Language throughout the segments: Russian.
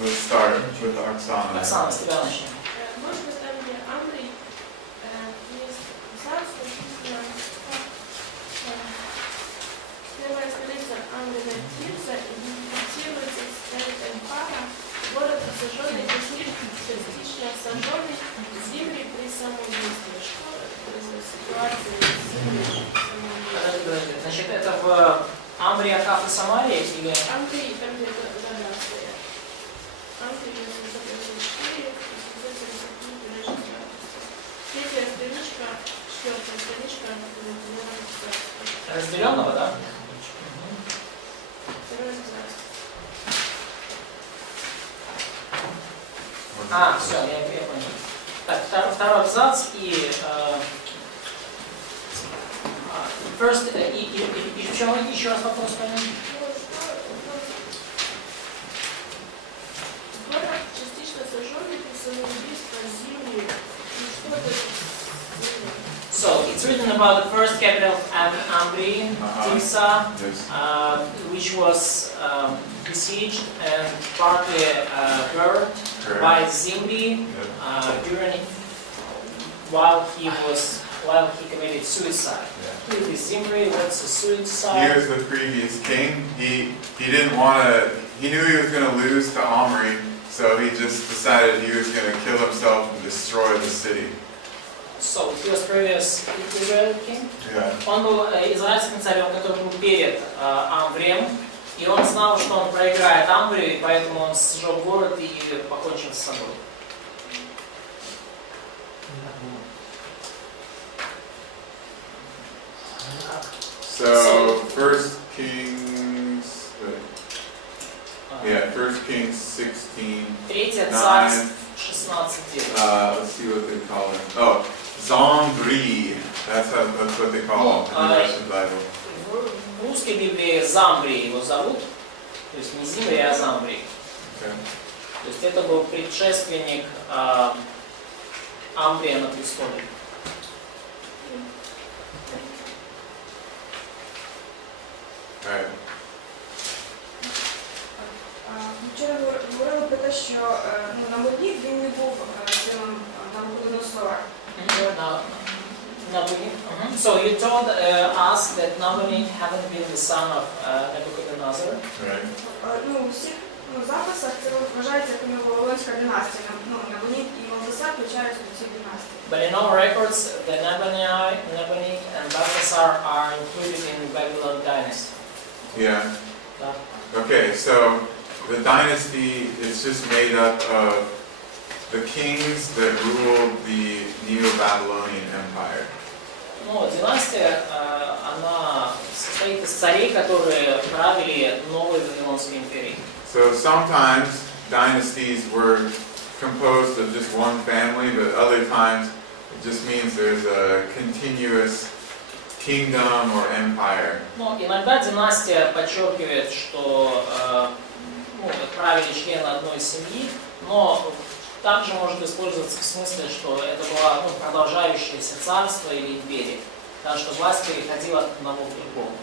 Let's start with Оксана. Оксана, с тебя начнем. Может быть, там, где Амрий, есть царство, первая столица Амрина Тирса, идентифицируется Старый Эмпара, город осажденный, частично сожженный, земли при самоубийстве. Что это за ситуация с землей? Подожди. Значит, это в Амбрии, Акав и Самарии или... Амрий, там где города стоят. Амрий, 854, 873, 16. Третья страничка, четвертая страничка, Разделенного, да? второй абзац. Все, я понял. Так, второй абзац и... First, и в чем еще раз вопрос понять? Город частично сожженный при самоубийстве земли. Что это земля? So, it's written about the first capital of Ambri, Tirsa, Yes. which was besieged and partly burned by Zimri during while he committed suicide. Yeah. Who is Zimri? What's a He suicide? was the previous king. He didn't want to. He knew he was going to lose to Omri, so he just decided he was going to kill himself and destroy the city. So, he was previous Israel king. Yeah. Он был израильским царем, который был перед Амбрием, и он знал, что он проиграет Амбрию, и поэтому он сжег город и покончил с собой. So First Kings. Yeah, First Kings 16. Третье царство 16:9. Let's see what they call him. Oh, Zombri. That's what they call him in the Russian Bible. В русской Библии Замбрий его зовут, то есть не Зимри, а Замбрий. Okay. То есть это был предшественник Амбрия на престоле. Right. Вчора говорили про те, що на воді він не був сином Навуходоносора. So you told us that Nabonid hadn't been the son of Nebuchadnezzar. Right. Ну, у всіх записах це вважається як Вавилонська династія. Набонід і Валдасар включаються до цієї династії. But in all records, the Nabonid and Balthasar are included in the Babylon dynasty. Yeah. Okay, so the dynasty is just made up of the kings that ruled the Neo-Babylonian Empire. Ну, династия, она состоит из царей, которые правили новой Вавилонской империей. So sometimes dynasties were composed of just one family, but other times it just means there's a continuous kingdom or empire. Но иногда династия подчеркивает, что правили члены одной семьи, но также может использоваться в смысле, что это было продолжающееся царство или империя, потому что власть переходила от одного к другому.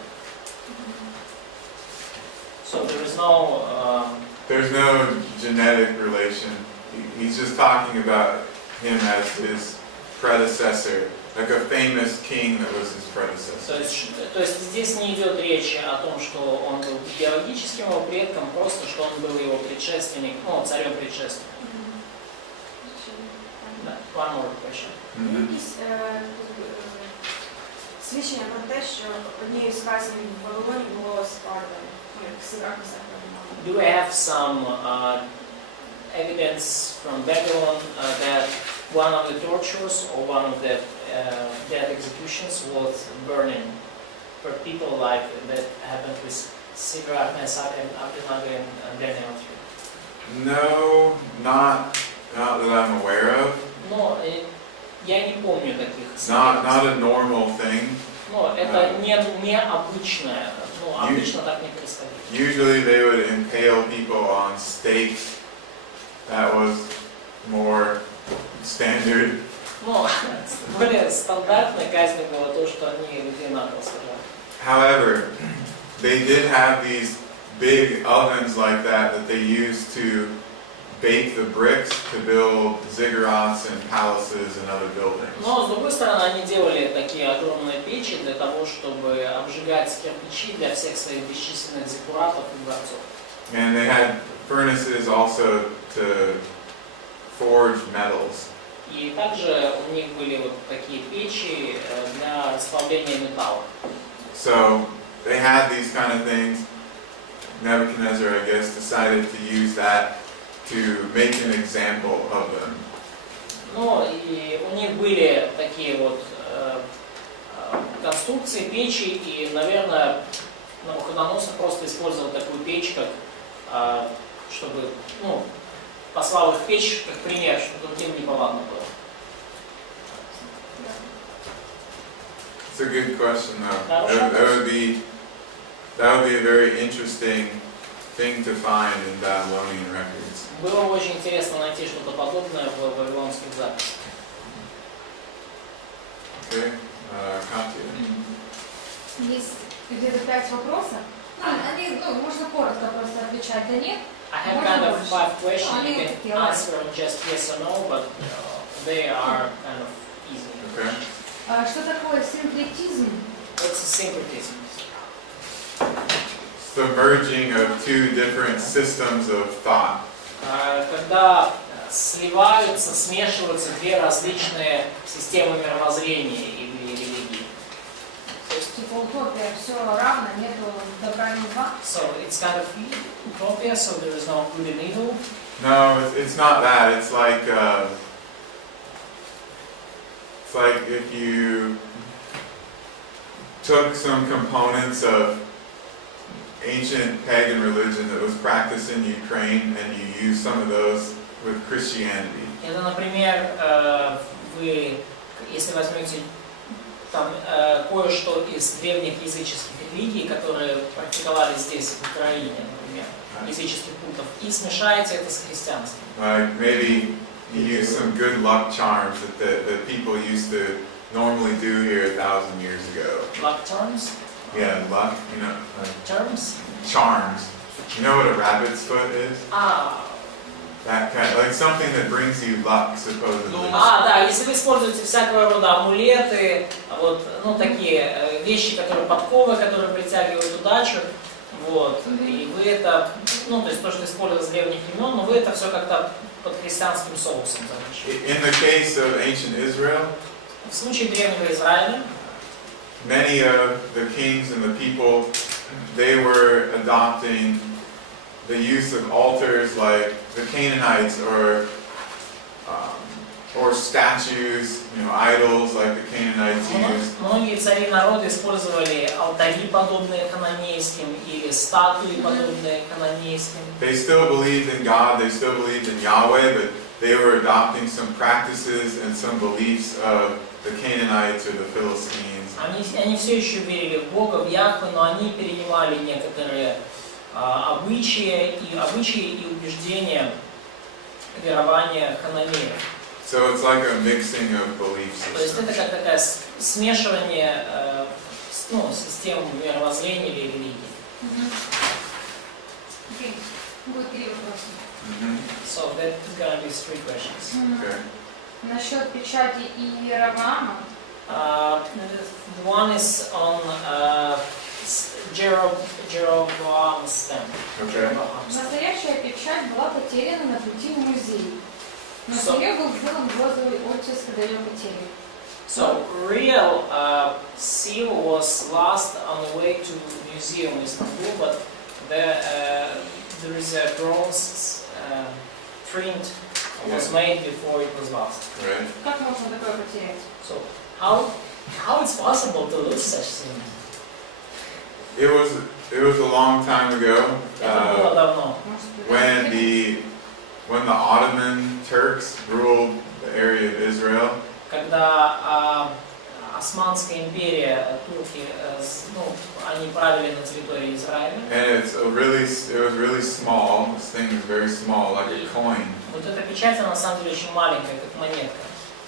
So There's no genetic relation. He's just talking about him as his predecessor, like a famous king that was his predecessor. То есть здесь не идет речи о том, что он был биологическим его предком, просто что он был его предшественник, царем-предшественником. One more question. Є якісь свідчення про те, що однією з казів в Вавилоні було складено, як Сирак Do we have some evidence from Babylon that one of the tortures or one of the death executions was burning for people like that happened with Shadrach, Meshach, and Abednego and Daniel? No, not that I'm aware of. Но я не помню таких. Not a normal thing. Но это не обычное. Обычно так не происходит. Usually they would impale people on stakes. That was more standard. Но более стандартной казнью было то, что они людей на кол сажали. However, they did have these big ovens like that they used to bake the bricks to build ziggurats and palaces and other buildings. Но, с другой стороны, они делали такие огромные печи для того, чтобы обжигать кирпичи для всех своих бесчисленных зиккуратов и дворцов. And they had furnaces also to forge metals. И также у них были вот такие печи для расплавления металла. So they had these kind of things. Nebuchadnezzar, I guess, decided to use that to make an example of them. Ну и у них были такие вот конструкции печи, и, наверное, Навуходоносор просто использовал такую печь, как, чтобы, ну, послал их в печь как пример, чтобы другим неповадно было. It's a good question, though. Хороший вопрос. That would be a very interesting thing to find in Babylonian records. Было очень интересно найти что-то подобное в вавилонских записях. Okay, Katya. Есть где-то 5 вопросов. Они, можно коротко просто отвечать, да нет? I have kind of 5 questions. You can answer just yes or no, but they are kind of easy. Okay. Что такое синкретизм? What's a syncretism? It's the merging of two different systems of thought. Когда сливаются, смешиваются две различные системы мировоззрения или религии. То есть типа утопия, все равно, нету добра и зла. So it's kind of utopia, so there is no good and evil. No, it's not that. It's like if you took some components of ancient pagan religion that was practiced in Ukraine and you used some of those with Christianity. Это, например, вы, если возьмете там кое-что из древних языческих религий, которые практиковали здесь, в Украине, например, языческих культов, и смешаете это с христианством. Like maybe you use some good luck charms that people used to normally do here 1,000 years ago. Luck terms? Yeah, luck, you know, Terms? charms. You know what a rabbit's foot is? А, That kind, like something that brings you luck, supposedly. да, если вы используете всякого рода амулеты, вот, ну, такие вещи, которые подковы, которые притягивают удачу, вот, и вы это, ну, то есть то, что используется с древних времен, но вы это все как-то под христианским соусом замешиваете. In the case of ancient Israel, В случае древнего Израиля, many of the kings and the people, they were adopting the use of altars like the Canaanites or statues, you know, idols like the Canaanites used. многие цари народа использовали алтари, подобные хананейским, или статуи, подобные хананейским. They still believed in God, they still believed in Yahweh, but they were adopting some practices and some beliefs of the Canaanites or the Philistines. Они все еще верили в Бога, в Яхве, но они перенимали некоторые обычаи и убеждения, верования хананеев. So it's like a mixing of belief То есть это systems. как такое смешивание систем мировоззрения или религии. Окей. Будет 3 вопроса. So that's gonna be 3 questions. Okay. Насчет печати Иераваама. One is on Jeroboam's stamp. Okay. Настоящая печать была потеряна на пути в музей. На столе был сделан бронзовый оттиск до ее потери. So real seal was lost on the way to museum in Istanbul, but there is a bronze print was made before it was lost. Right. Как можно такое потерять? So how it's possible to lose such thing? It was a long time ago Это было давно. when the Ottoman Turks ruled the area of Israel. Когда Османская империя, турки, они правили на территории Израиля. And it was really small. This thing was very small, like a coin. Вот эта печать, она на самом деле очень маленькая, как монетка.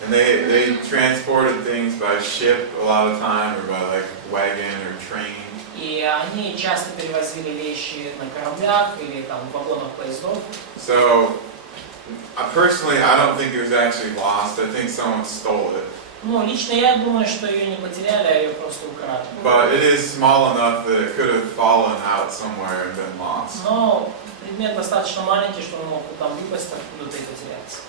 And they transported things by ship a lot of time, or by like wagon or train. И они часто перевозили вещи на кораблях или там в вагонах поездов. So Personally, I don't think it was actually lost. I think someone stole it. Ну, лично я думаю, что ее не потеряли, а ее просто украли. But it is small enough that it could have fallen out somewhere and been lost. Но предмет достаточно маленький, что он мог там выпасть, откуда-то и потеряться.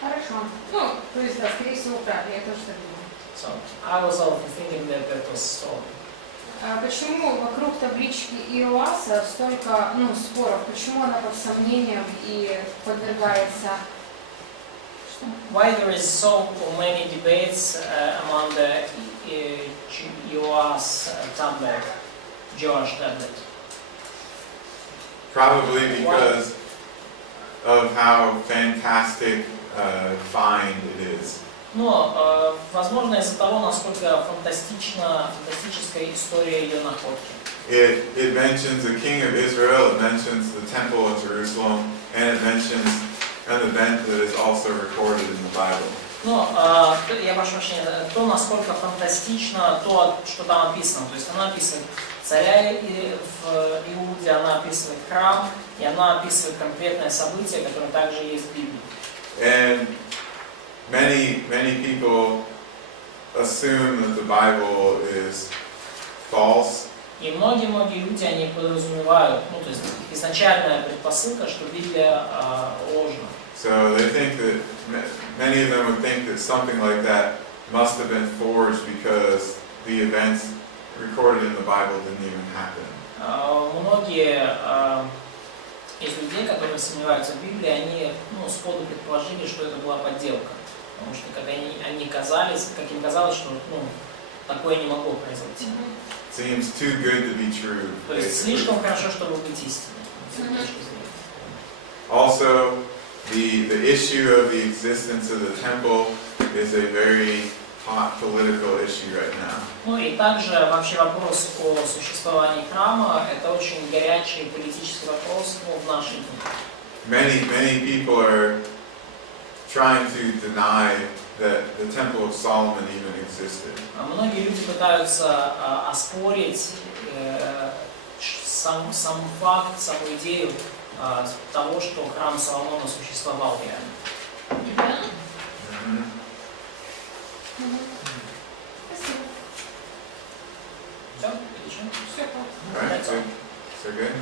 Хорошо. Ну, то есть, да, скорее всего, украли, я тоже так думаю. So, I was also thinking that was stolen. А почему вокруг таблички Иоаса столько, споров? Почему она под сомнением и подвергается? Why there is so many debates among the Joas tablet, Joash tablet? Probably because of how fantastic find it is. Но, возможно, из-за того, насколько фантастическая история ее находки. It mentions the king of Israel, it mentions the temple in Jerusalem, and it mentions an event that is also recorded in the Bible. Но, я прошу прощения, то, насколько фантастично то, что там описано. То есть она описывает царя в Иуде, она описывает храм, и она описывает конкретное событие, которое также есть в Библии. And many people assume that the Bible is false. И многие люди, они подразумевают, то есть изначальная предпосылка, что Библия ложна. So they think that, many of them would think that something like that must have been forged because the events recorded in the Bible didn't even happen. Многие из людей, которые сомневаются в Библии, они сходу предположили, что это была подделка. Потому что как им казалось, что такое не могло произойти. Seems too good to be true. То есть слишком хорошо, чтобы быть истиной. Also, the issue of the existence of the temple is a very hot political issue right now. Ну и также вообще вопрос о существовании храма – это очень горячий политический вопрос в наши дни. Many people are trying to deny that the Temple of Solomon even existed. Многие люди пытаются оспорить сам факт, саму идею того, что храм Соломона существовал реально. Спасибо. Все? Отлично. Все, классно. Alright, so good?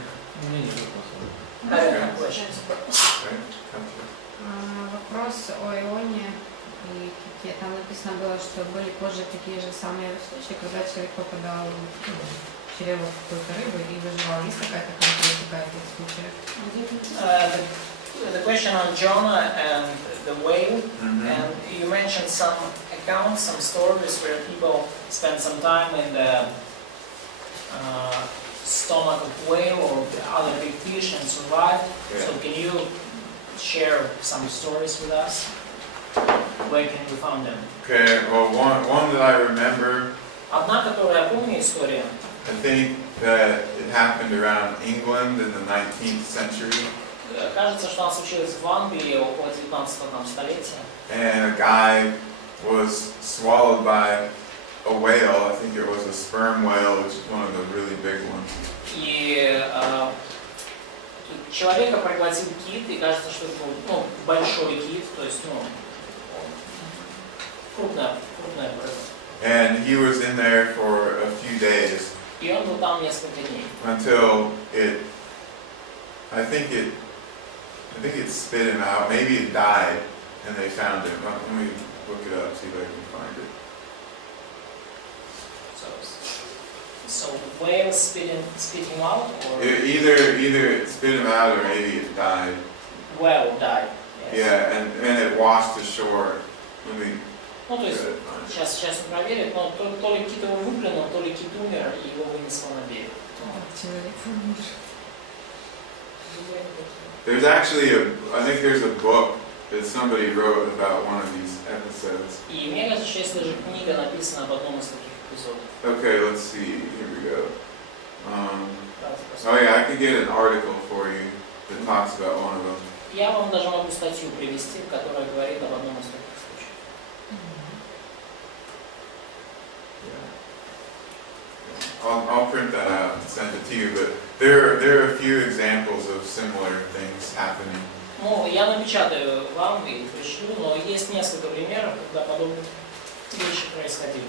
Наверное, questions. Right? Come to it. Вопрос о Ионе и Ките. Там написано было, что были позже такие же самые случаи, когда человек попадал в чрево какой-то рыбы и выживал. Есть какая-то конкретика этих случаев? The question on Jonah and the whale, and you mentioned some accounts, some stories where people spend some time in the stomach of whale or other big fish and survive. Yeah. So can you share some stories with us? Where can we find them? Okay, well, one that I remember, Одна, которую я помню, история. I think that it happened around England in the 19th century. Кажется, что она случилась в Англии около 19 столетия. And a guy was swallowed by a whale. I think it was a sperm whale, which is one of the really big ones. И человека проглотил кит, и кажется, что это был большой кит, то есть крупная рыба. And he was in there for a few days И он был там несколько дней. until I think it spit him out. Maybe it died, and they found it. Let me look it up, see if I can find it. So the whale spit him out, or Either it spit him out or maybe it died. whale died. Yes. Yeah, and it washed ashore. Let me Ну, то есть, get it. Find it. сейчас он проверит, но то ли кит его выплюнул, то ли кит умер, и его вынесло на берег. Человек умер. There's actually I think there's a book that somebody wrote about one of these episodes. И мне кажется, что есть даже книга написана об одном из таких эпизодов. Okay, let's see. Here we go. Давайте Oh посмотрим. yeah, I could get an article for you that talks about one of them. Я вам даже могу статью привести, которая говорит об одном из таких случаев. I'll print that out and send it to you. But there are a few examples of similar things happening. Ну, я напечатаю вам и пришлю, но есть несколько примеров, когда подобные вещи происходили.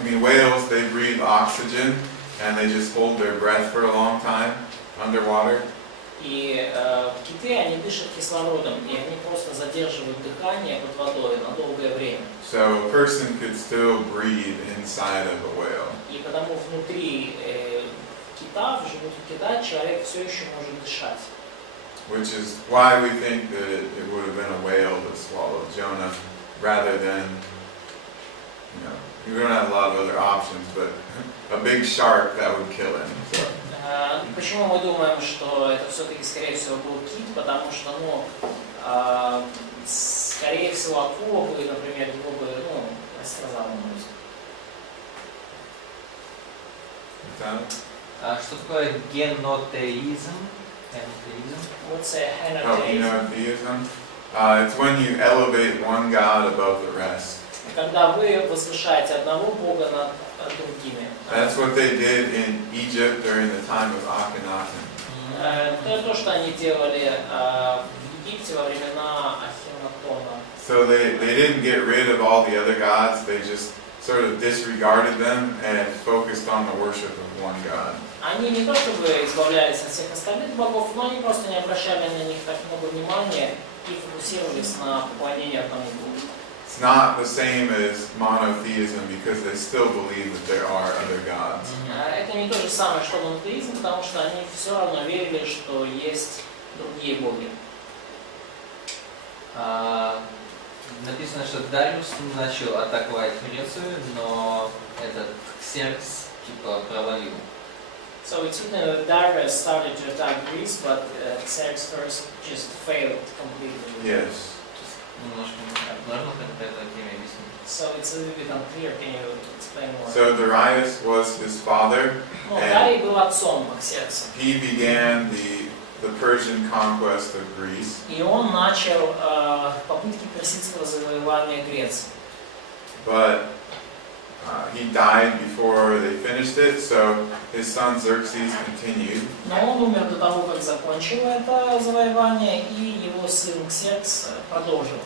I mean, whales, they breathe oxygen and they just hold their breath for a long time underwater. И киты, они дышат кислородом, и они просто задерживают дыхание под водой на долгое время. So a person could still breathe inside of a whale. И потому внутри кита, в животе кита, человек все еще может дышать. Which is why we think that it would have been a whale that swallowed Jonah rather than, we don't have a lot of other options, but a big shark that would kill him. So. Почему мы думаем, что это все-таки, скорее всего, был кит? Потому что, скорее всего, акула бы, например, его бы, растерзала. Что такое генотеизм? What's a Oh, henotheism? monotheism. It's when you elevate one God above the rest. Когда вы возвышаете одного Бога над другими. That's what they did in Egypt during the time of Akhenaten. Это то, что они делали в Египте во времена Ахенатона. So they didn't get rid of all the other gods, they just sort of disregarded them and focused on the worship of one God. Они не то чтобы избавлялись от всех остальных богов, но они просто не обращали на них так много внимания и фокусировались на поклонении одному Богу. It's not the same as monotheism because they still believe that there are other gods. Это не то же самое, что монотеизм, потому что они все равно верили, что есть другие боги. Написано, что Дариус начал атаковать Грецию, но этот Ксеркс типа провалил. So it's written that Darius started to attack Greece, but Xerxes first just failed completely. Yes. Немножко можно как-то это теме объяснить? So it's a little bit unclear. Can you explain more? So Darius was his father. Дарий был отцом Ксеркса. He began the Persian conquest of Greece. И он начал попытки персидского завоевания Греции. But he died before they finished it, so his son Xerxes continued. Но он умер до того, как закончил это завоевание, и его сын Ксеркс продолжил.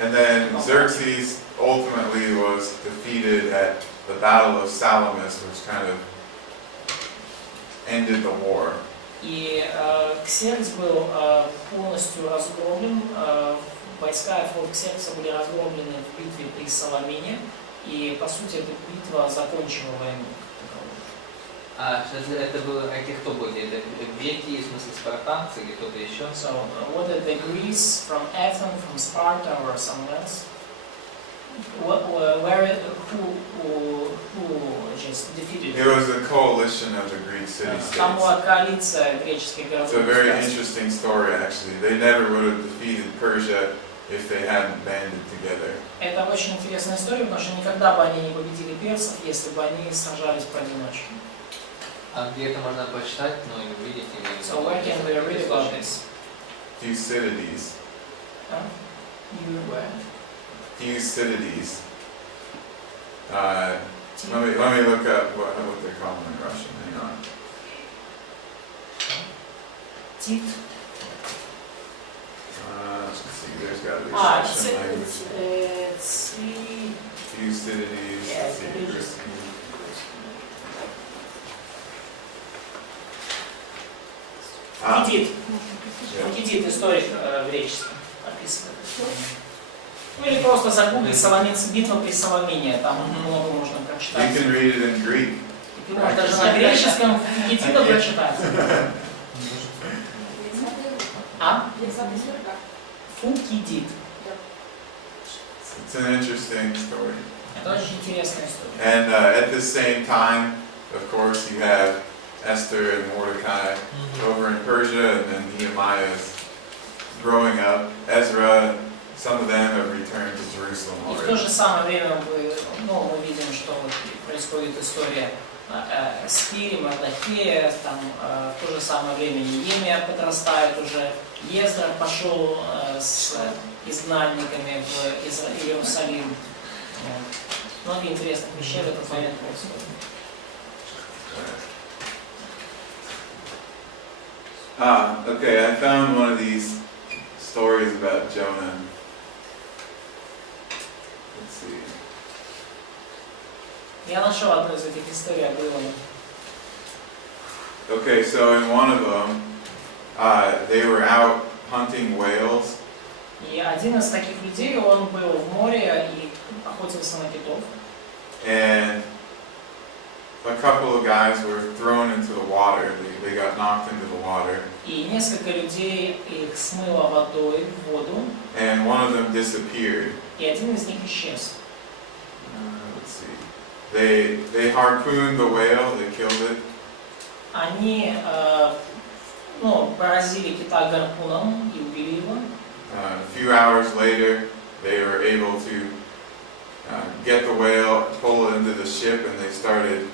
And then Xerxes ultimately was defeated at the Battle of Salamis, which kind of ended the war. И Ксеркс был полностью разгромлен, войска и флот Ксеркса были разгромлены в битве при Саламине, и по сути эта битва закончила войну. Это было, кто были? Это греки, в смысле спартанцы или кто-то еще? So, what did the Greece from Athens, from Sparta or somewhere else? Who just defeated? It was a coalition of the Greek city-states. Там была коалиция греческих городов. It's a very interesting story, actually. They never would have defeated Persia if they hadn't banded together. Это очень интересная история, потому что никогда бы они не победили персов, если бы они сражались поодиночке. А где это можно прочитать, или увидеть, или... So where can we read about this? Thucydides. You where? Thucydides. Let me look up what they call them in Russian. Hang on. Tit. Let's see. There's got to be Russian language. Thucydides. Let's see. Фукидид. Фукидид, историк греческий, описывает. Ну или просто загуглить битва при Саламине, там много можно You прочитать. can read it in Greek. Ты можешь даже на греческом Фукидида прочитать. А? Фукидид. It's an interesting story. Это очень интересная история. And at the same time, of course, you have Esther and Mordecai over in Persia, and then Nehemiah is growing up. Ezra, some of them have returned to Jerusalem И в то already. же самое время мы видим, что происходит история Эстири, Мардахея, там в то же самое время Неемия подрастает уже, Ездра пошел с изгнанниками в Иерусалим. Много интересных вещей в этот момент происходит. Okay, I found one of these stories about Jonah. Let's see. Я нашел одну из этих историй об Ионе. Okay, so in one of them, they were out hunting whales, И один из таких людей, он был в море и охотился на китов. and a couple of guys were thrown into the water. They got knocked into the water, И несколько людей их смыло водой в воду, and one of them disappeared. и один из них исчез. Let's see. They harpooned the whale. They killed it. Они поразили кита гарпуном и убили его. A few hours later, they were able to get the whale, pull it into the ship, and they started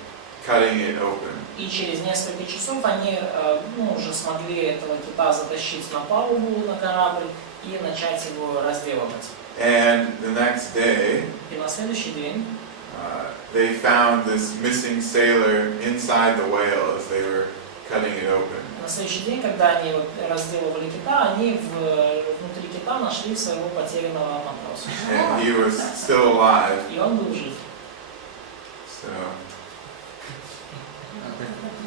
cutting it open. И через несколько часов они уже смогли этого кита затащить на палубу, на корабль и начать его разделывать. And the next day, И на следующий день they found this missing sailor inside the whale as they were cutting it open. на следующий день, когда они разделывали кита, они внутри кита нашли своего потерянного матроса. And he was still alive. И он был жив. So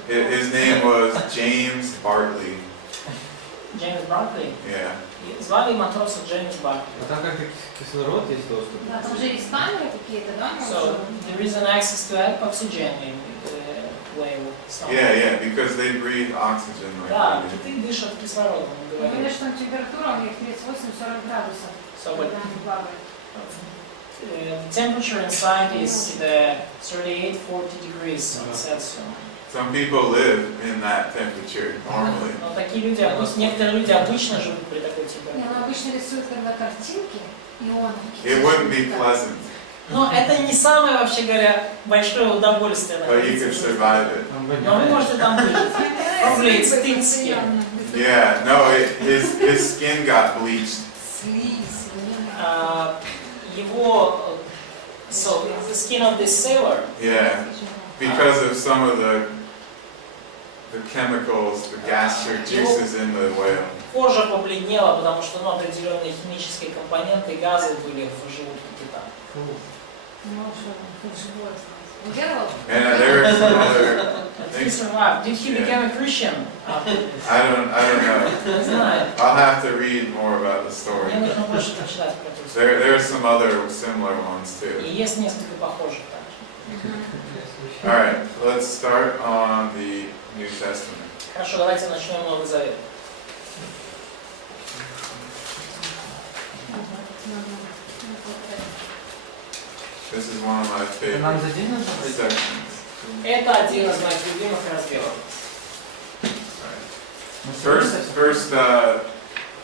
his name was James Bartley. Джеймс Бартли. Yeah. И звали матроса Джеймс Бартли. А там как-то кислород есть доступ? Да, там же есть камеры какие-то, да? So there is an access to oxygen in the whale stomach. Yeah, because they breathe oxygen like Да, we do. киты дышат кислородом, он Говорят, говорит. что температура у них 38-40 градусов. So, but Когда они плавают. the temperature inside is 38-40 degrees Celsius. Some people live in that temperature normally. Но такие люди, некоторые люди обычно живут при такой Не, температуре. ну обычно рисуют, когда картинки, и он... It wouldn't be pleasant, Но это не самое, вообще говоря, большое удовольствие. but you could survive it. Но вы можете там выжить. Probably it's thick skin. Yeah, no, his skin got bleached. Его, so the skin of this sailor, Yeah, because of some of the chemicals, the gastric juices in the whale. кожа побледнела, потому что определенные химические компоненты, газы были в желудке кита. Ну, что, как живот. Уверовал? And there are some other He things. survived. Did he become a Christian? I don't know. Не знаю. I'll have to read more about the story. Мне нужно больше почитать про эту историю. There are some other similar ones И too. есть несколько похожих также. All right, let's start on the New Testament. Хорошо, давайте начнем Новый Завет. This is one of my Нам favorite за день нужно пройти? sections. Это один из моих любимых разделов. First,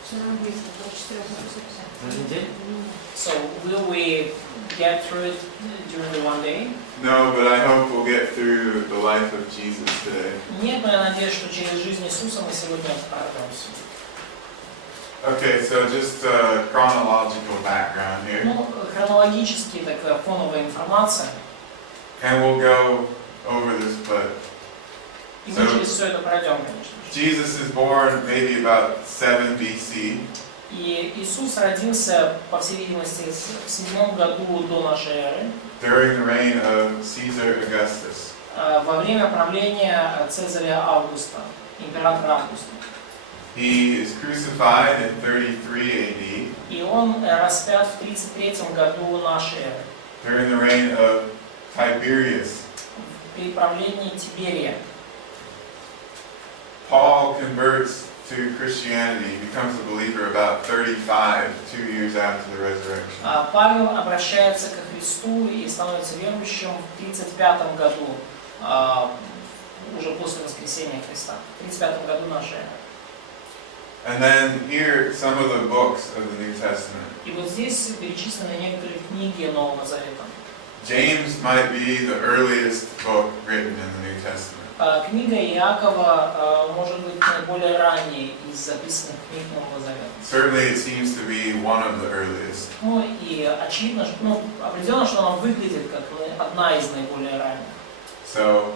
Что на английском? До 4 часов. За один день? So, will we get through it during the one day? no, but I hope we'll get through the life of Jesus today. Нет, но я надеюсь, что через жизнь Иисуса мы сегодня пройдемся. Okay, so just chronological background here, Ну, хронологически такая фоновая информация. and we'll go over this, but И мы через все это пройдем, конечно же. Jesus is born maybe about 7 BC. И Иисус родился, по всей видимости, в 7 году до нашей эры, during the reign of Caesar Augustus. во время правления Цезаря Августа, императора Августа. He is crucified in 33 AD И он распят в 33 году нашей эры, during the reign of Tiberius. при правлении Тиберия. Paul converts to Christianity, becomes a believer about 35, 2 years after the resurrection. Павел обращается ко Христу и становится верующим в 35 году, уже после воскресения Христа, в 35 году нашей эры. And then here some of the books of the New Testament. И вот здесь перечислены некоторые книги Нового Завета. James might be the earliest book written in the New Testament. Книга Иакова может быть наиболее ранней из записанных книг Нового Завета. Certainly it seems to be one of the earliest. Ну и очевидно, что, определенно, что она выглядит как одна из наиболее ранних. So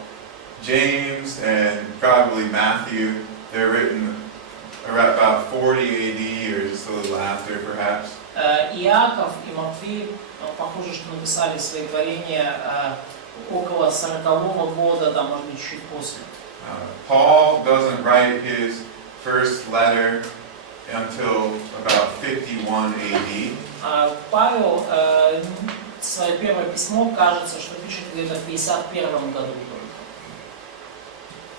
James and probably Matthew, they're written around about 40 AD or just a little after perhaps. Иаков и Матфей, похоже, что написали свои творения около 40-го года, да, может быть, чуть после. Paul doesn't write his first letter until about 51 AD. Павел свое первое письмо, кажется, что пишет где-то в 51 году.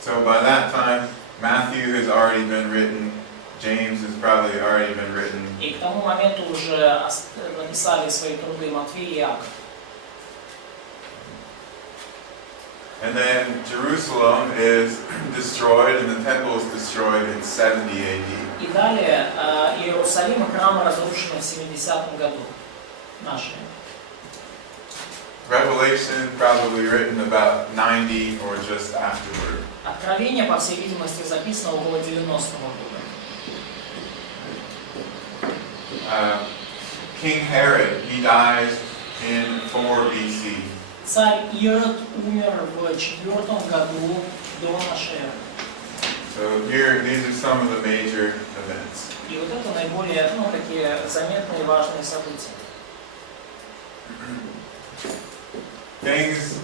So by that time, Matthew has already been written, James has probably already been written. И к тому моменту уже написали свои труды Матфей и Иаков. And then Jerusalem is destroyed and the temple is destroyed in 70 AD. И далее Иерусалим и храм разрушены в 70 году нашей. Revelation probably written about 90 or just afterward. Откровение, по всей видимости, записано около 90-го года. King Herod, he dies in 4 BC. Царь Ирод умер в 4 году до нашей эры. So here, these are some of the major events. И вот это наиболее, такие заметные и важные события. Things,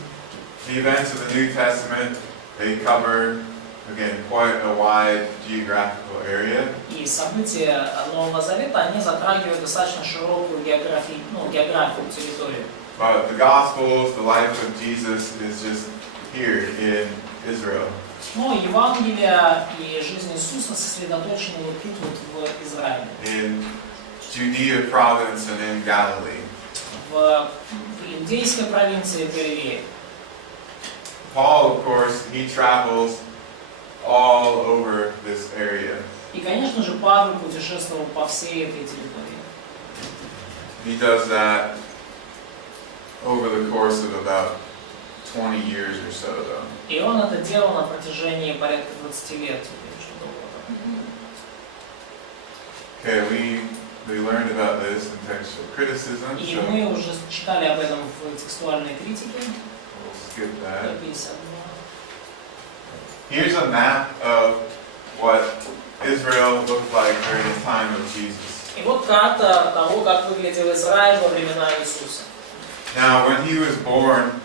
the events of the New Testament, they cover, again, quite a wide geographical area. И события Нового Завета, они затрагивают достаточно широкую географию, территорию. But the Gospels, the life of Jesus is just here in Israel. Но Евангелие и жизнь Иисуса сосредоточены вот тут вот в Израиле. In Judea province and in Galilee. В иудейской провинции Галилеи. Paul, of course, he travels all over this area. И, конечно же, Павел путешествовал по всей этой территории. He does that over the course of about 20 years or so, though. И он это делал на протяжении порядка 20 лет. Okay, we learned about this in textual criticism, И so мы уже читали об этом в текстуальной критике. we'll skip that. 52. Here's a map of what Israel looked like during the time of Jesus. И вот карта того, как выглядел Израиль во времена Иисуса. Now, when he was born,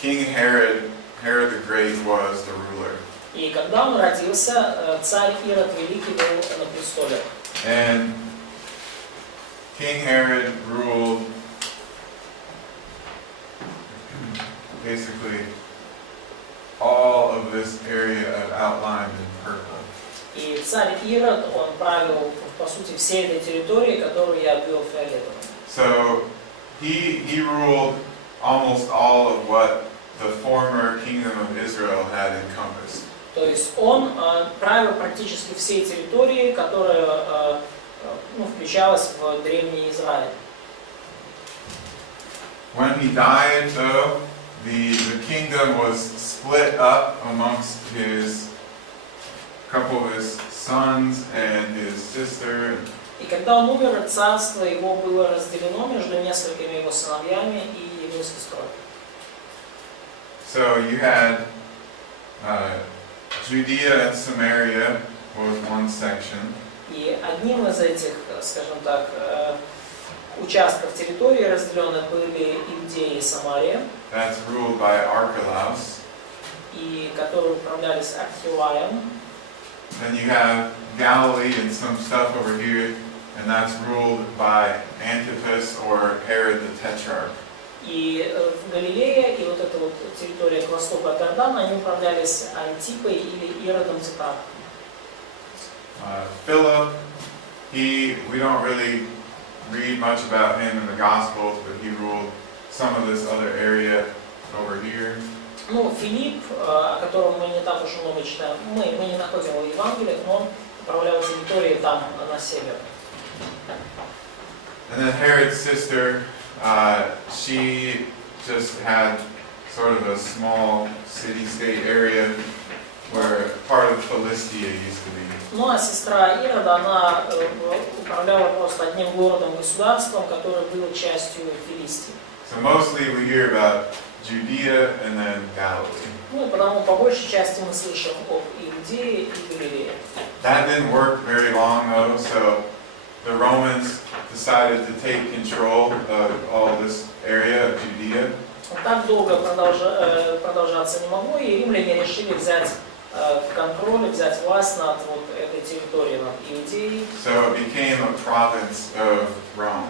King Herod the Great was the ruler. И когда он родился, царь Ирод Великий был на престоле. And King Herod ruled basically all of this area outlined in purple. И царь Ирод, он правил, по сути, всей этой территорией, которую я обвел фиолетовым. So he ruled almost all of what the former kingdom of Israel had encompassed. То есть он правил практически всей территорией, которая включалась в древний Израиль. When he died, though, the kingdom was split up amongst his couple of his sons and his sister. И когда он умер, царство его было разделено между несколькими его сыновьями и его сестрой. So you had Judea and Samaria was one section. И одним из этих, скажем так, участков территории разделенных были Иудея и Самария, That's ruled by Archelaus. и которые управлялись Археологией. Then you have Galilee and some stuff over here, and that's ruled by Antipas or Herod the Tetrarch. И в Галилее, и вот эта вот территория к востоку от Иордана, они управлялись Антипой или Иродом Тетрархом. Philip, we don't really read much about him in the Gospels, but he ruled some of this other area over here. Ну, Филипп, о котором мы не так уж много читаем, мы не находим его в Евангелиях, но он управлял территорией там, на север. And then Herod's sister, she just had sort of a small city-state area where part of Philistia used to be. Ну, а сестра Ирода, она управляла просто одним городом-государством, которое было частью Филистии. So mostly we hear about Judea and then Galilee. Ну, и потому по большей части мы слышим об Иудее и Галилее. That didn't work very long though, so the Romans decided to take control of all this area of Judea. Так долго продолжаться не могло, и римляне решили взять контроль, взять власть над вот этой территорией, над Иудеей. So it became a province of Rome.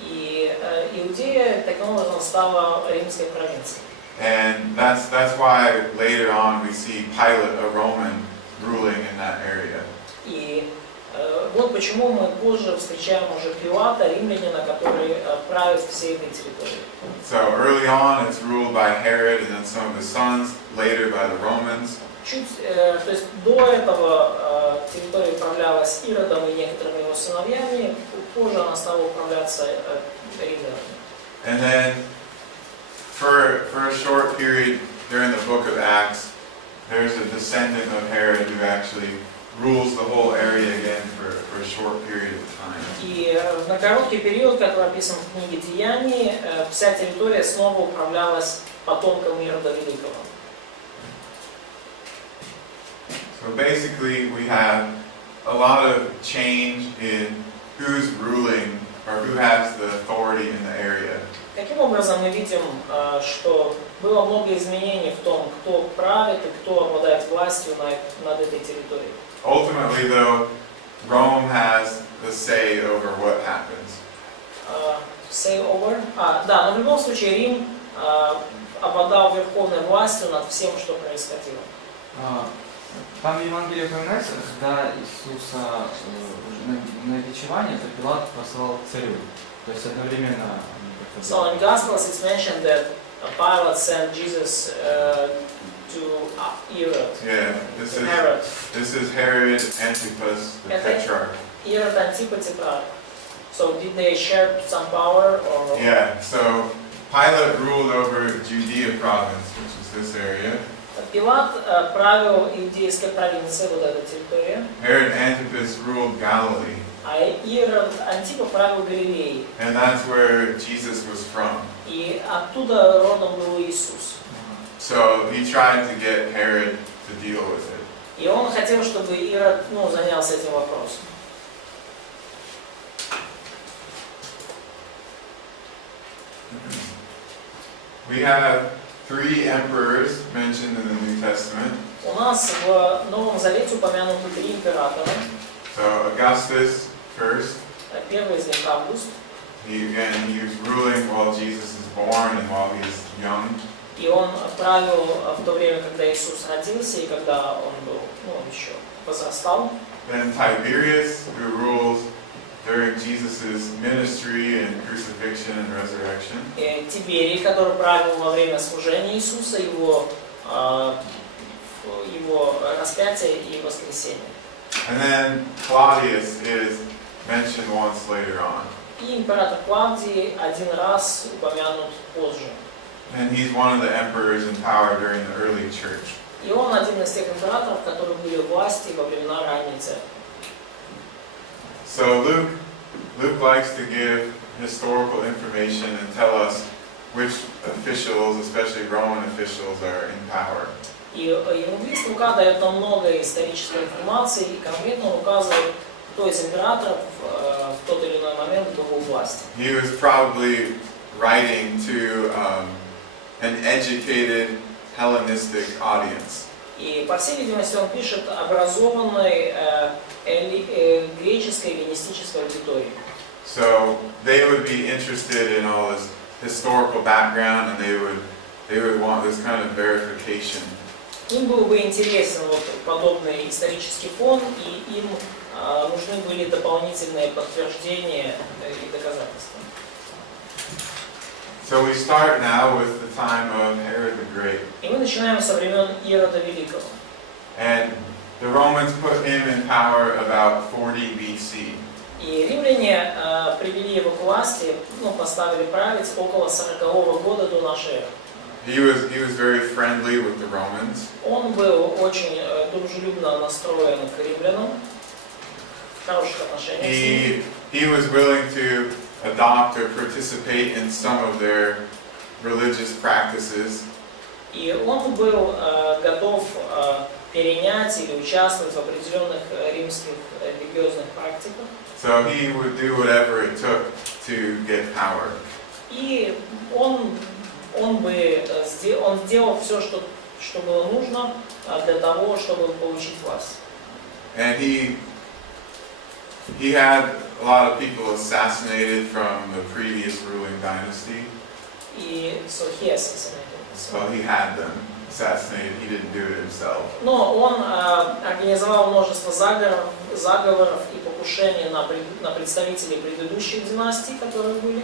И Иудея таким образом стала римской провинцией. And that's why later on we see Pilate, a Roman, ruling in that area. И вот почему мы позже встречаем уже Пилата, римлянина, который правит всей этой территорией. So early on it's ruled by Herod and then some of his sons, later by the Romans. То есть до этого территория управлялась Иродом и некоторыми его сыновьями, позже она стала управляться римлянами. And then for a short period during the book of Acts, there's a descendant of Herod who actually rules the whole area again for a short period of time. И на короткий период, который описан в книге Деяний, вся территория снова управлялась потомком Ирода Великого. So basically we have a lot of change in who's ruling or who has the authority in the area. Таким образом, мы видим, что было много изменений в том, кто правит и кто обладает властью над этой территорией. Ultimately, though, Rome has the say over what happens. Say over? Да, но в любом случае Рим обладал верховной властью над всем, что происходило. Там в Евангелии упоминается, когда Иисуса на бичевание, то Пилат послал к царю. То есть одновременно. So in Gospels it's mentioned that Pilate sent Jesus to Herod. Yeah, this is Herod Antipas, the tetrarch. Herod Antipa tetrarch. So did they share some power or? Yeah, so Pilate ruled over Judea province, which is this area. Пилат правил иудейской провинцией, вот этой территорией. Herod Antipas ruled Galilee. А Ирод Антипа правил Галилеей. And that's where Jesus was from. И оттуда родом был Иисус. So he tried to get Herod to deal with it. И он хотел, чтобы Ирод, занялся этим вопросом. We have 3 emperors mentioned in the New Testament. У нас в Новом Завете упомянуты 3 императора. So Augustus first. Первый из них Август. He was ruling while Jesus is born and while he's young. И он правил в то время, когда Иисус родился и когда он был, еще возрастал. Then Tiberius, who rules during Jesus' ministry and crucifixion and resurrection. Тиберий, который правил во время служения Иисуса, его распятия и воскресения. And then Claudius is mentioned once later on. И император Клавдий один раз упомянут позже. And he's one of the emperors in power during the early church. И он один из тех императоров, которые были в власти во времена ранней церкви. So Luke likes to give historical information and tell us which officials, especially Roman officials, are in power. И евангелист Лука дает нам много исторической информации, и конкретно он указывает, кто из императоров в тот или иной момент был у власти. He was probably writing to an educated Hellenistic audience. И, по всей видимости, он пишет образованной греческой эллинистической аудитории. So they would be interested in all this historical background, and they would want this kind of verification. Им был бы интересен подобный исторический фон, и им нужны были дополнительные подтверждения и доказательства. So we start now with the time of Herod the Great. И мы начинаем со времен Ирода Великого. And the Romans put him in power about 40 BC. И римляне привели его к власти, поставили править около 40 года до нашей эры. He was very friendly with the Romans. Он был очень дружелюбно настроен к римлянам, в хороших отношениях с ними. He was willing to adopt or participate in some of their religious practices. И он был готов перенять или участвовать в определенных римских религиозных практиках. So he would do whatever it took to get power. И он сделал все, что было нужно для того, чтобы получить власть. And he had a lot of people assassinated from the previous ruling dynasty. И so he assassinated. Well, he had them assassinated. He didn't do it himself. Но он организовал множество заговоров и покушений на представителей предыдущих династий, которые были.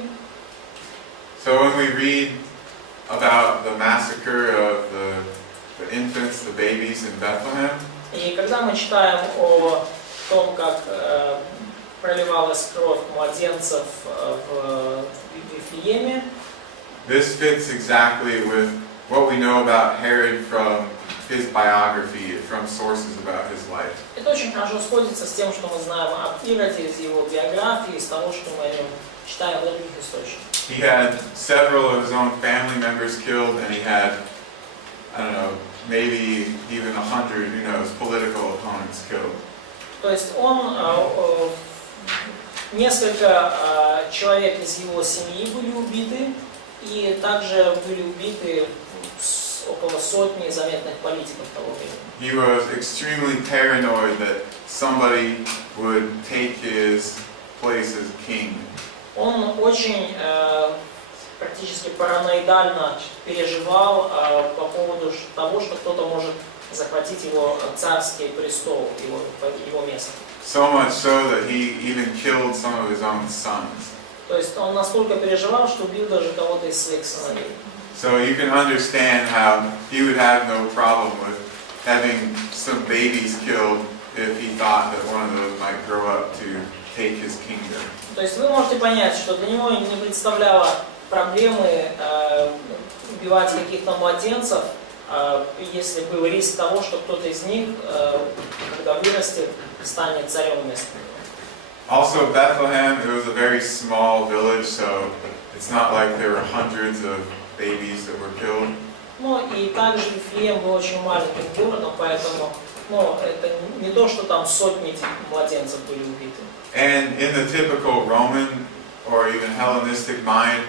So when we read about the massacre of the infants, the babies in Bethlehem, И когда мы читаем о том, как проливалась кровь младенцев в Вифлееме, this fits exactly with what we know about Herod from his biography, from sources about his life. это очень хорошо сходится с тем, что мы знаем об Ироде, из его биографии, из того, что мы о нем читаем в других источниках. He had several of his own family members killed, and he had, I don't know, maybe even 100, who knows, political opponents killed. То есть он, несколько человек из его семьи были убиты, и также были убиты около сотни заметных политиков того времени. He was extremely paranoid that somebody would take his place as king. Он очень практически параноидально переживал по поводу того, что кто-то может захватить его царский престол, его место. So much so that he even killed some of his own sons. То есть он настолько переживал, что убил даже кого-то из своих сыновей. So you can understand how he would have no problem with having some babies killed if he thought that one of those might grow up to take his kingdom. То есть вы можете понять, что для него не представляло проблемы убивать каких-то младенцев, если был риск того, что кто-то из них, когда вырастет, станет царем вместо него. Also, Bethlehem, it was a very small village, so it's not like there were hundreds of babies that were killed. Ну и также Вифлеем был очень маленьким городом, поэтому это не то, что там сотни младенцев были убиты. And in the typical Roman or even Hellenistic mind,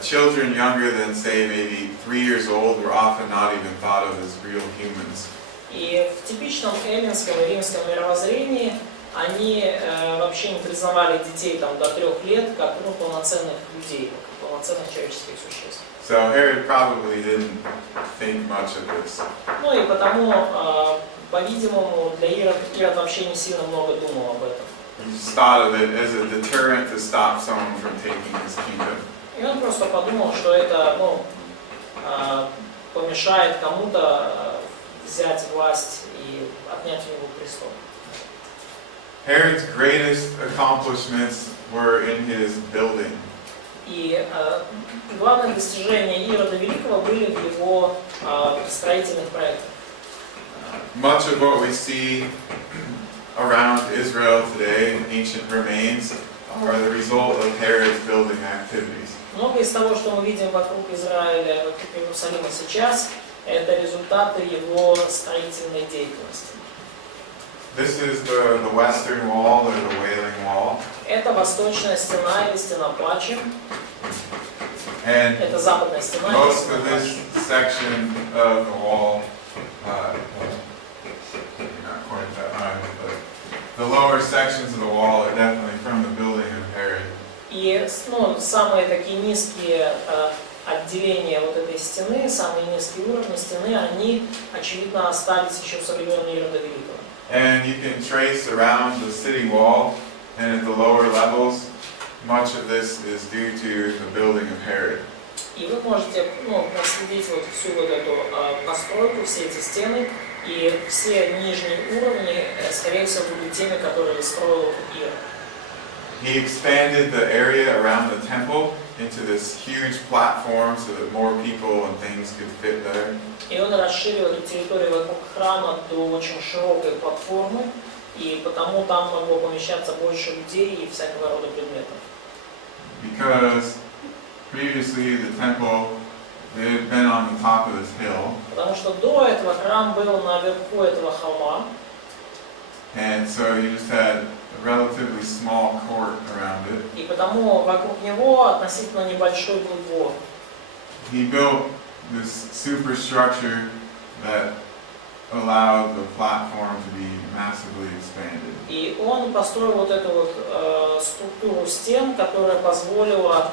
children younger than, say, maybe 3 years old were often not even thought of as real humans. И в типичном эллинском и римском мировоззрении они вообще не признавали детей там, до 3 лет как полноценных людей, как полноценных человеческих существ. So Herod probably didn't think much of this. Ну и потому, по-видимому, для Ирод вообще не сильно много думал об этом. He just thought of it as a deterrent to stop someone from taking his kingdom. И он просто подумал, что это помешает кому-то взять власть и отнять у него престол. Herod's greatest accomplishments were in his building. И главные достижения Ирода Великого были в его строительных проектах. Much of what we see around Israel today, ancient remains, are the result of Herod's building activities. Много из того, что мы видим вокруг Израиля, вокруг Иерусалима сейчас, это результаты его строительной деятельности. This is the western wall, or the Wailing Wall. Это восточная стена или стена плача. And Это западная стена. или most стена of плача. this section of the wall, not quite that high, but the lower sections of the wall are definitely from the building of Herod. И самые такие низкие отделения вот этой стены, самые низкие уровни стены, они, очевидно, остались еще со времен Ирода Великого. And you can trace around the city wall, and at the lower levels, much of this is due to the building of Herod. И вы можете проследить вот всю вот эту постройку, все эти стены, и все нижние уровни, скорее всего, будут теми, которые строил Ирод. He expanded the area around the temple into this huge platform so that more people and things could fit there. И он расширил эту территорию вокруг храма до очень широкой платформы, и потому там могло помещаться больше людей и всякого рода предметов. Because previously the temple It had been on the top of this hill, потому что до этого храм был наверху этого холма, and so you just had a relatively small court around it. и потому вокруг него относительно небольшой был двор. He built this superstructure that allowed the platform to be massively expanded. И он построил вот эту вот структуру стен, которая позволила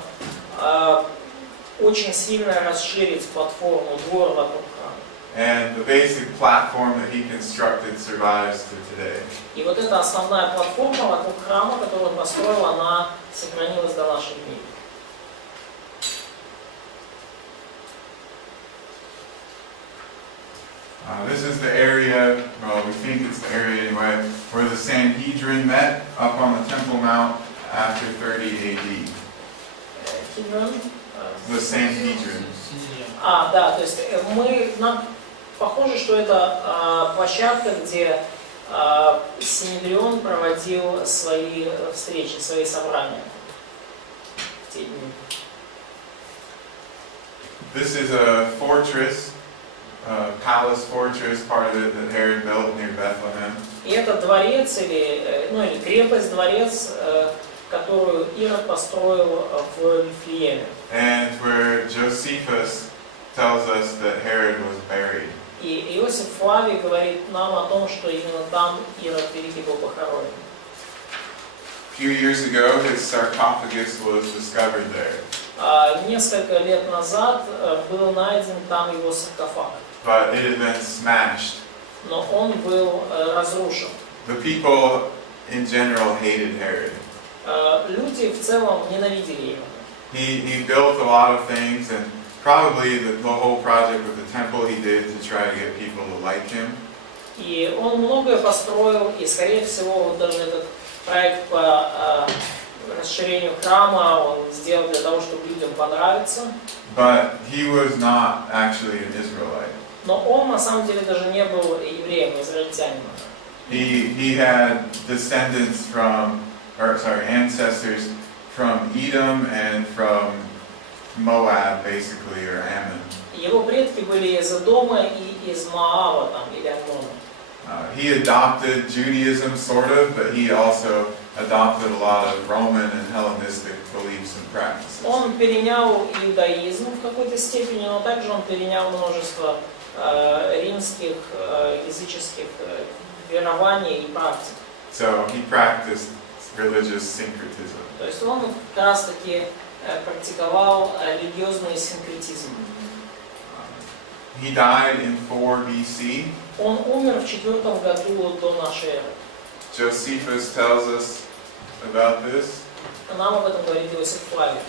очень сильно расширить платформу, двор вокруг храма. And the basic platform that he constructed survives to today. И вот эта основная платформа вокруг храма, которую он построил, она сохранилась до наших дней. This is the area, well, we think it's the area anyway, where the Sanhedrin met up on the Temple Mount after 30 AD. The Sanhedrin. Да, то есть нам похоже, что это площадка, где Синедрион проводил свои встречи, свои собрания в те дни. This is a fortress, a palace fortress, part of it that Herod built near Bethlehem. И это дворец или крепость, дворец, которую Ирод построил в Вифлееме. And where Josephus tells us that Herod was buried. И Иосиф Флавий говорит нам о том, что именно там Ирод Великий был похоронен. A few years ago, his sarcophagus was discovered there. Несколько лет назад был найден там его саркофаг, But it had been smashed. но он был разрушен. The people in general hated Herod. Люди в целом ненавидели его. He built a lot of things, and probably the whole project with the temple he did to try to get people to like him. И он многое построил, и, скорее всего, вот даже этот проект по расширению храма он сделал для того, чтобы людям понравиться. But he was not actually an Israelite. Но он на самом деле даже не был евреем, израильтянином. He had descendants from, ancestors from Edom and from Moab, basically, or Ammon. Его предки были из Эдома и из Моава, там, или Аммона. He adopted Judaism, sort of, but he also adopted a lot of Roman and Hellenistic beliefs and practices. Он перенял иудаизм в какой-то степени, но также он перенял множество римских, языческих верований и практик. So he practiced religious syncretism. То есть он как раз таки практиковал религиозный синкретизм. He died in 4 BC. Он умер в 4 году до нашей эры. Josephus tells us about this. Нам об этом говорит Иосиф Флавий.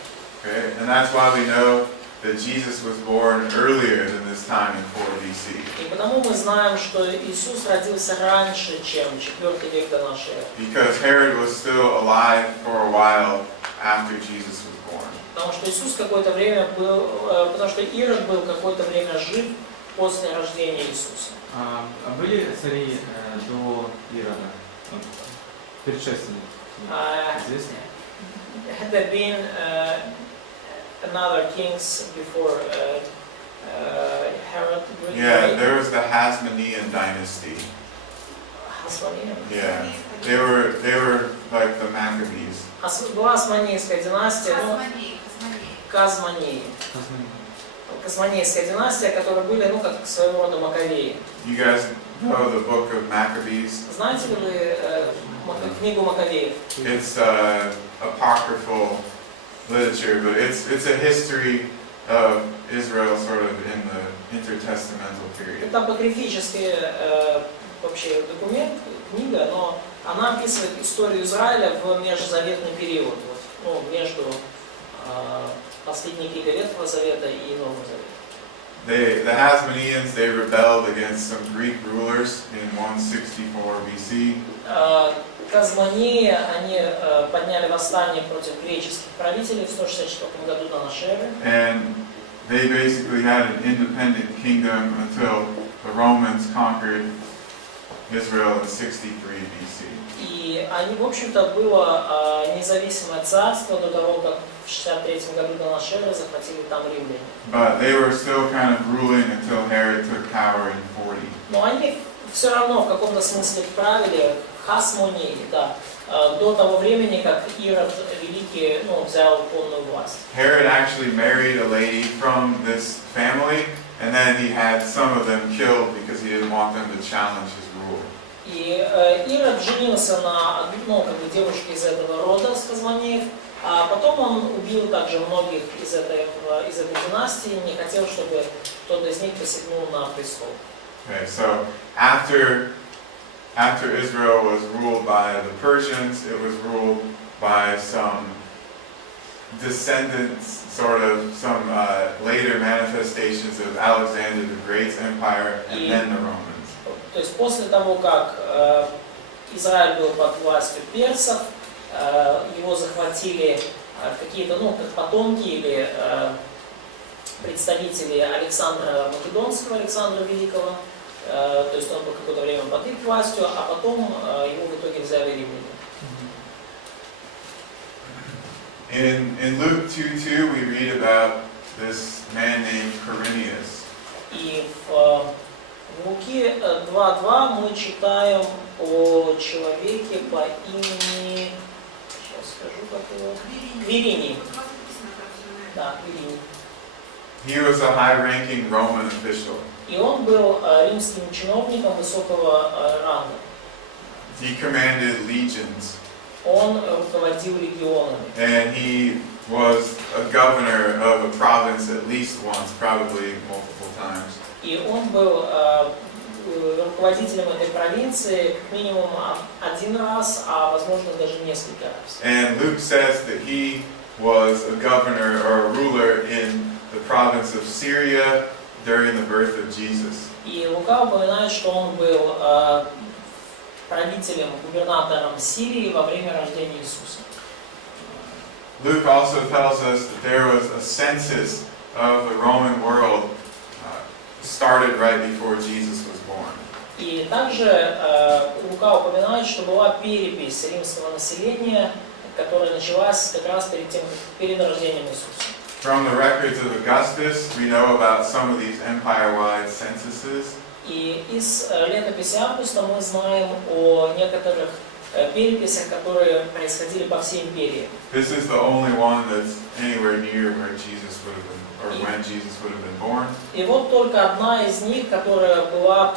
Okay, and that's why we know that Jesus was born earlier than this time in 4 BC. И потому мы знаем, что Иисус родился раньше, чем 4 век до нашей эры. Because Herod was still alive for a while after Jesus was born. Потому что Иисус какое-то время был, потому что Ирод был какое-то время жив после рождения Иисуса. А были цари до Ирода? Предшественники? Известно? Had there been another kings before Herod? Yeah, there was the Hasmonean dynasty. Hasmonean? Yeah, they were like the Maccabees. Была Османейская династия, Казманеи. Казманейская династия, которые были, как своего рода Маковеи. You guys know the book of Maccabees? Знаете ли вы книгу Маковеев? It's apocryphal literature, but it's a history of Israel sort of in the intertestamental period. Это апокрифический вообще документ, книга, но она описывает историю Израиля в межзаветный период, между последней книгой Ветхого Завета и Нового Завета. The Hasmoneans, they rebelled against some Greek rulers in 164 BC. Казманеи, они подняли восстание против греческих правителей в 164 году до нашей эры. And they basically had an independent kingdom until the Romans conquered Israel in 63 BC. И они, в общем-то, было независимое царство до того, как в 63 году до нашей эры захватили там римляне. But they were still kind of ruling until Herod took power in 40. Но они все равно в каком-то смысле правили хасмонии, да, до того времени, как Ирод Великий, взял полную власть. Herod actually married a lady from this family, and then he had some of them killed because he didn't want them to challenge his rule. И Ирод женился на девушке из этого рода, с Хазмонеев, а потом он убил также многих из этой династии, не хотел, чтобы кто-то из них посягнул на престол. Okay, so after Israel was ruled by the Persians, it was ruled by some descendants, sort of some later manifestations of Alexander the Great's empire, and then the Romans. То есть после того, как Израиль был под властью персов, его захватили какие-то, как потомки или представители Александра Македонского, Александра Великого, то есть он был какое-то время под их властью, а потом его в итоге взяли римляне. In Luke 2:2 we read about this man named Quirinius. И в Луки 2:2 мы читаем о человеке по имени, сейчас скажу, как его, Квириний. Да, Квириний. He was a high-ranking Roman official. И он был римским чиновником высокого ранга. He commanded legions. Он руководил регионами. And he was a governor of a province at least once, probably multiple times. И он был руководителем этой провинции как минимум один раз, а возможно даже несколько раз. And Luke says that he was a governor or a ruler in the province of Syria during the birth of Jesus. И Лука упоминает, что он был правителем, губернатором Сирии во время рождения Иисуса. Luke also tells us that there was a census of the Roman world started right before Jesus was born. И также Лука упоминает, что была перепись римского населения, которая началась как раз перед рождением Иисуса. From the records of Augustus, we know about some of these empire-wide censuses. И из летописи Августа мы знаем о некоторых переписях, которые происходили по всей империи. This is the only one that's anywhere near where Jesus would have been, or when Jesus would have been born. И вот только одна из них, которая была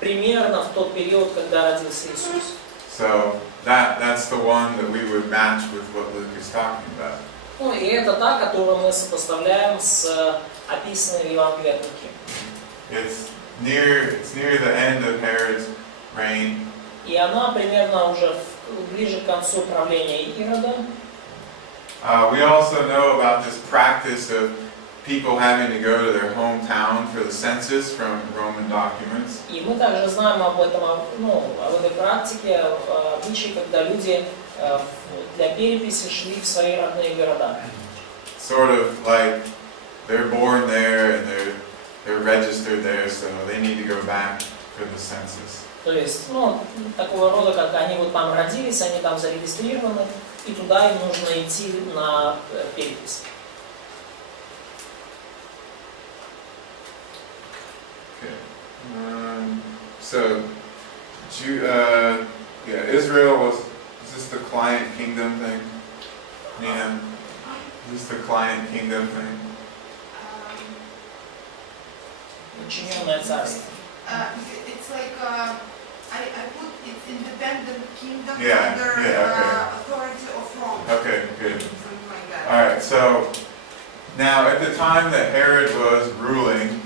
примерно в тот период, когда родился Иисус. So that's the one that we would match with what Luke is talking about. И это та, которую мы сопоставляем с описанной в Евангелии от Луки. It's near the end of Herod's reign. И она примерно уже ближе к концу правления Ирода. We also know about this practice of people having to go to their hometown for the census from Roman documents. И мы также знаем об этом, об этой практике, обычае, когда люди для переписи шли в свои родные города. Sort of like they're born there and they're registered there, so they need to go back for the census. То есть, такого рода, как они вот там родились, они там зарегистрированы, и туда им нужно идти на перепись. So, Israel was, is this the client kingdom thing? Nina, is this the client kingdom thing? Подчиненное царство. It's like, I put it's independent kingdom Yeah, under okay. authority of Rome. Okay, good. Something like that. Alright, so, now at the time that Herod was ruling,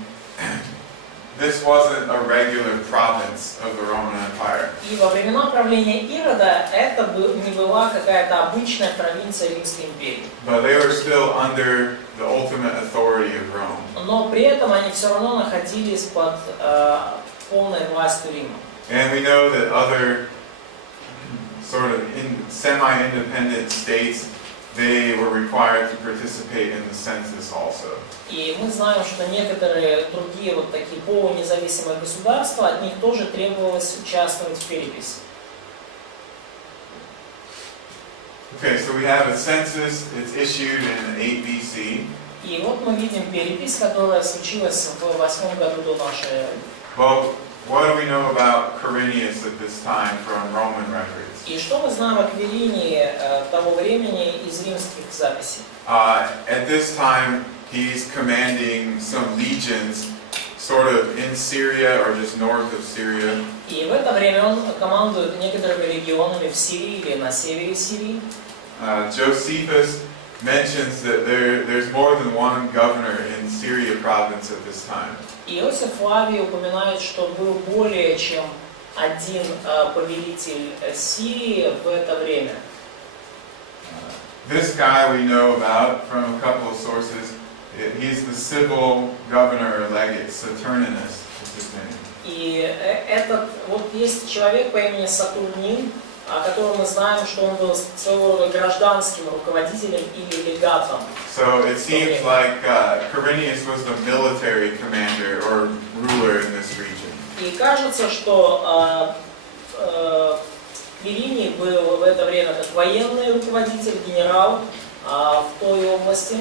this wasn't a regular province of the Roman Empire. И во времена правления Ирода это не была какая-то обычная провинция Римской империи. But they were still under the ultimate authority of Rome. Но при этом они все равно находились под полной властью Рима. And we know that other sort of semi-independent states they were required to participate in the census also. И мы знаем, что некоторые другие вот такие полунезависимые государства, от них тоже требовалось участвовать в переписи. Okay, so we have a census. It's issued in 8 BC. И вот мы видим перепись, которая случилась в 8 году до нашей эры. Well, what do we know about Quirinius at this time from Roman records? И что мы знаем о Квиринии того времени из римских записей? At this time, he's commanding some legions, sort of in Syria or just north of Syria. И в это время он командует некоторыми регионами в Сирии или на севере Сирии. Josephus mentions that there's more than one governor in Syria province at this time. Иосиф Флавий упоминает, что был более чем один повелитель Сирии в это время. This guy we know about from a couple of sources. He's the civil governor or legate, Saturninus is his name. И этот вот есть человек по имени Сатурнин, о котором мы знаем, что он был своего рода гражданским руководителем или легатом. So it seems like Quirinius was the military commander or ruler in this region. И кажется, что Квириний был в это время как военный руководитель, генерал в той области.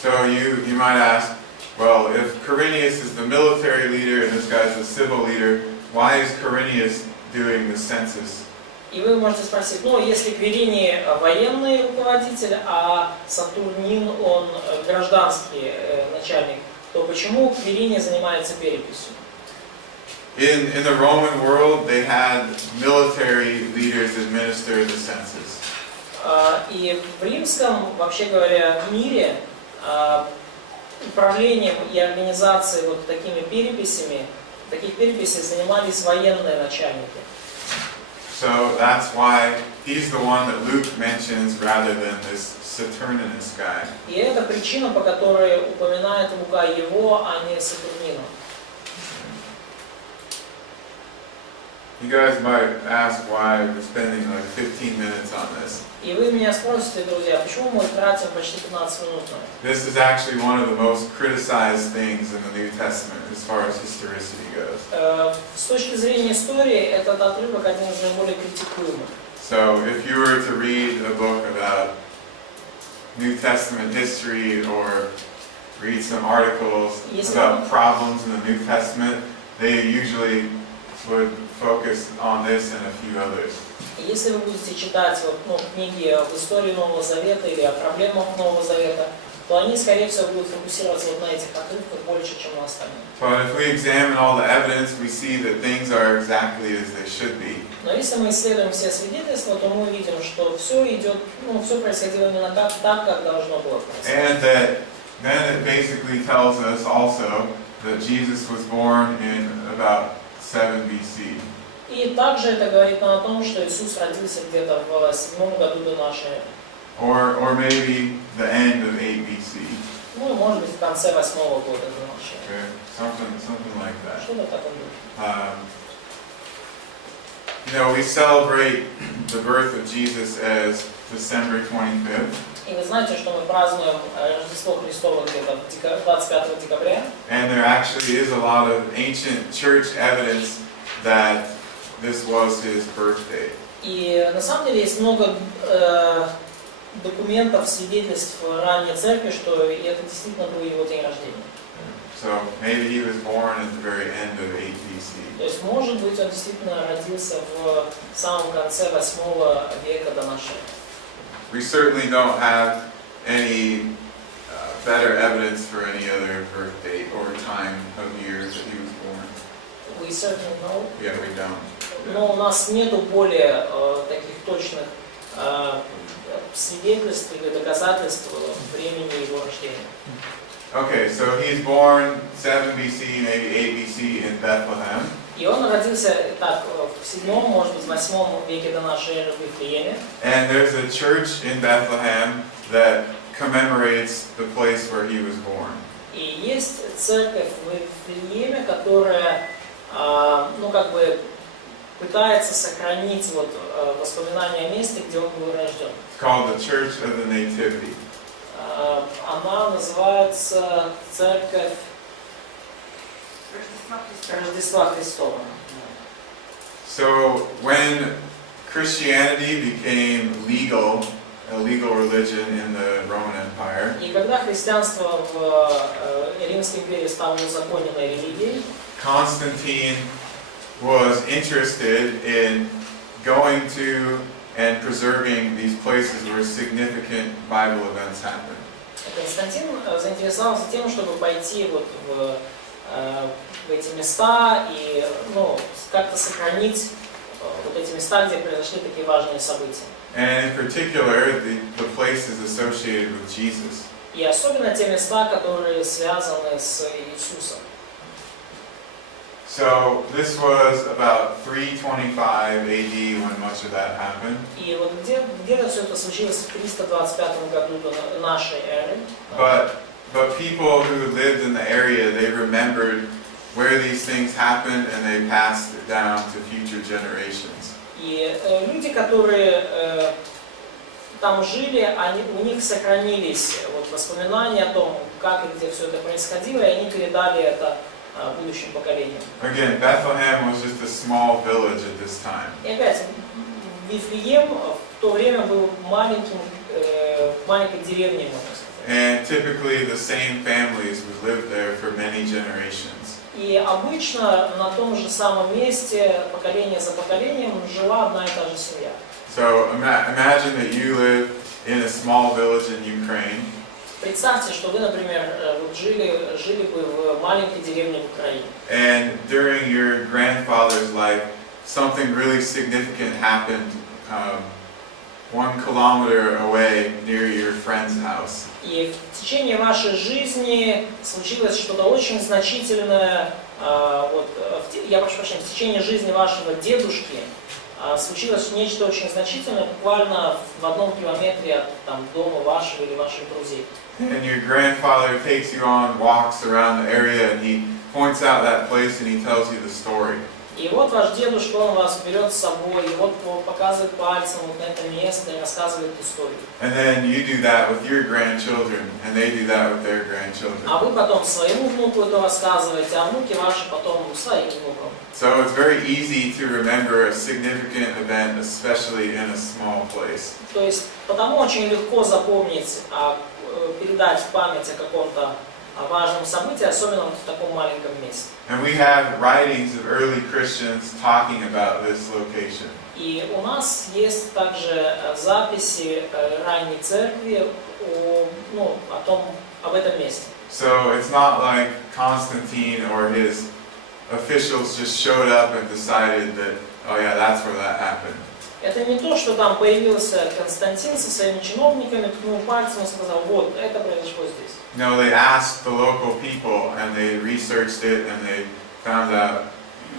So you might ask, well, if Quirinius is the military leader and this guy's the civil leader, why is Quirinius doing the census? И вы можете спросить, ну, если Квириний военный руководитель, а Сатурнин он гражданский начальник, то почему Квириний занимается переписью? In the Roman world, they had military leaders administer the census. И в римском, вообще говоря, мире управлением и организацией вот такими переписями, таких переписей занимались военные начальники. So that's why he's the one that Luke mentions rather than this Saturninus guy. И это причина, по которой упоминает Лука его, а не Сатурнина. You guys might ask why we're spending like 15 minutes on this. И вы меня спросите, друзья, почему мы тратим почти 15 минут на это? This is actually one of the most criticized things in the New Testament as far as historicity goes. С точки зрения истории, этот отрывок один из наиболее критикуемых. So if you were to read a book about New Testament history or read some articles about problems in the New Testament, they usually would focus on this and a few others. Если вы будете читать книги об истории Нового Завета или о проблемах Нового Завета, то они, скорее всего, будут фокусироваться вот на этих отрывках больше, чем на остальных. But if we examine all the evidence, we see that things are exactly as they should be. Но если мы исследуем все свидетельства, то мы увидим, что все идет, все происходило именно так, как должно было происходить. And that then it basically tells us also that Jesus was born in about 7 BC. И также это говорит нам о том, что Иисус родился где-то в 7 году до нашей эры. Or maybe the end of 8 BC. Ну, может быть, в конце 8 года до нашей эры. Okay. Something like that. Что-то в таком духе. You know, we celebrate the birth of Jesus as December 25th. И вы знаете, что мы празднуем Рождество Христово где-то 25 декабря. And there actually is a lot of ancient church evidence that this was his birthday. И на самом деле есть много документов, свидетельств ранней церкви, что это действительно был его день рождения. So maybe he was born at the very end of 8 BC. То есть, может быть, он действительно родился в самом конце 8 века до нашей эры. We certainly don't have any better evidence for any other birth date or time of year that he was born. We certainly know. Yeah, we don't. Но у нас нету более таких точных свидетельств или доказательств времени его рождения. Okay, so he's born 7 BC, maybe 8 BC in Bethlehem. И он родился так в 7, может быть, 8 веке до нашей эры в Вифлееме. And there's a church in Bethlehem that commemorates the place where he was born. И есть церковь в Вифлееме, которая, пытается сохранить вот, воспоминания о месте, где он был рожден. It's called the Church of the Nativity. Она называется Церковь Рождества Христова. So when Christianity became legal, a legal religion in the Roman Empire, И когда христианство в Римской империи стало узаконенной религией, Constantine was interested in going to and preserving these places where significant Bible events happened. Константин заинтересовался тем, чтобы пойти вот в эти места и как-то сохранить вот эти места, где произошли такие важные события. And in particular, the places associated with Jesus. И особенно те места, которые связаны с Иисусом. So this was about 325 AD when much of that happened. И вот где-то все это случилось в 325 году до нашей эры. But people who lived in the area, they remembered where these things happened and they passed it down to future generations. И люди, которые там жили, у них сохранились вот воспоминания о том, как и где все это происходило, и они передали это будущим поколениям. Again, Bethlehem was just a small village at this time. И опять, Вифлеем в то время был маленькой деревней, можно сказать. And typically the same families would live there for many generations. И обычно на том же самом месте, поколение за поколением, жила одна и та же семья. So imagine that you live in a small village in Ukraine. Представьте, что вы, например, вот жили бы в маленькой деревне в Украине. And during your grandfather's life, something really significant happened 1 kilometer away near your friend's house. И в течение вашей жизни случилось что-то очень значительное, я прошу прощения, в течение жизни вашего дедушки случилось нечто очень значительное, буквально в 1 километре от дома вашего или ваших друзей. And your grandfather takes you on walks around the area and he points out that place and he tells you the story. И вот ваш дедушка, он вас берет с собой, и вот показывает пальцем вот на это место и рассказывает историю. And then you do that with your grandchildren and they do that with their grandchildren. А вы потом своему внуку это рассказываете, а внуки ваши потом своим внукам. So it's very easy to remember a significant event, especially in a small place. То есть потому очень легко запомнить, передать память о каком-то важном событии, особенно в таком маленьком месте. And we have writings of early Christians talking about this location. И у нас есть также записи ранней церкви об этом месте. So it's not like Constantine or his officials just showed up and decided that, oh yeah, that's where that happened. Это не то, что там появился Константин со своими чиновниками, ткнул пальцем и сказал, вот, это произошло здесь. No, they asked the local people and they researched it and they found out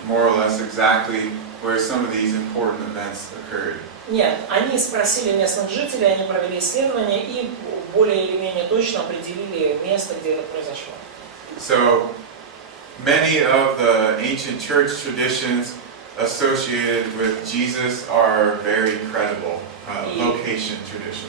more or less exactly where some of these important events occurred. Нет, они sпросили местных жителей, они провели исследования и более или менее точно определили место, где это произошло. So many of the ancient church traditions associated with Jesus are very credible location traditions.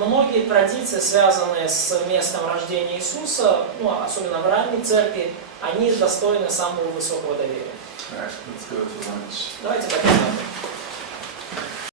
Многие традиции, связанные с местом рождения Иисуса, особенно в ранней церкви, они достойны самого высокого доверия. All right, let's go to lunch. Давайте пока.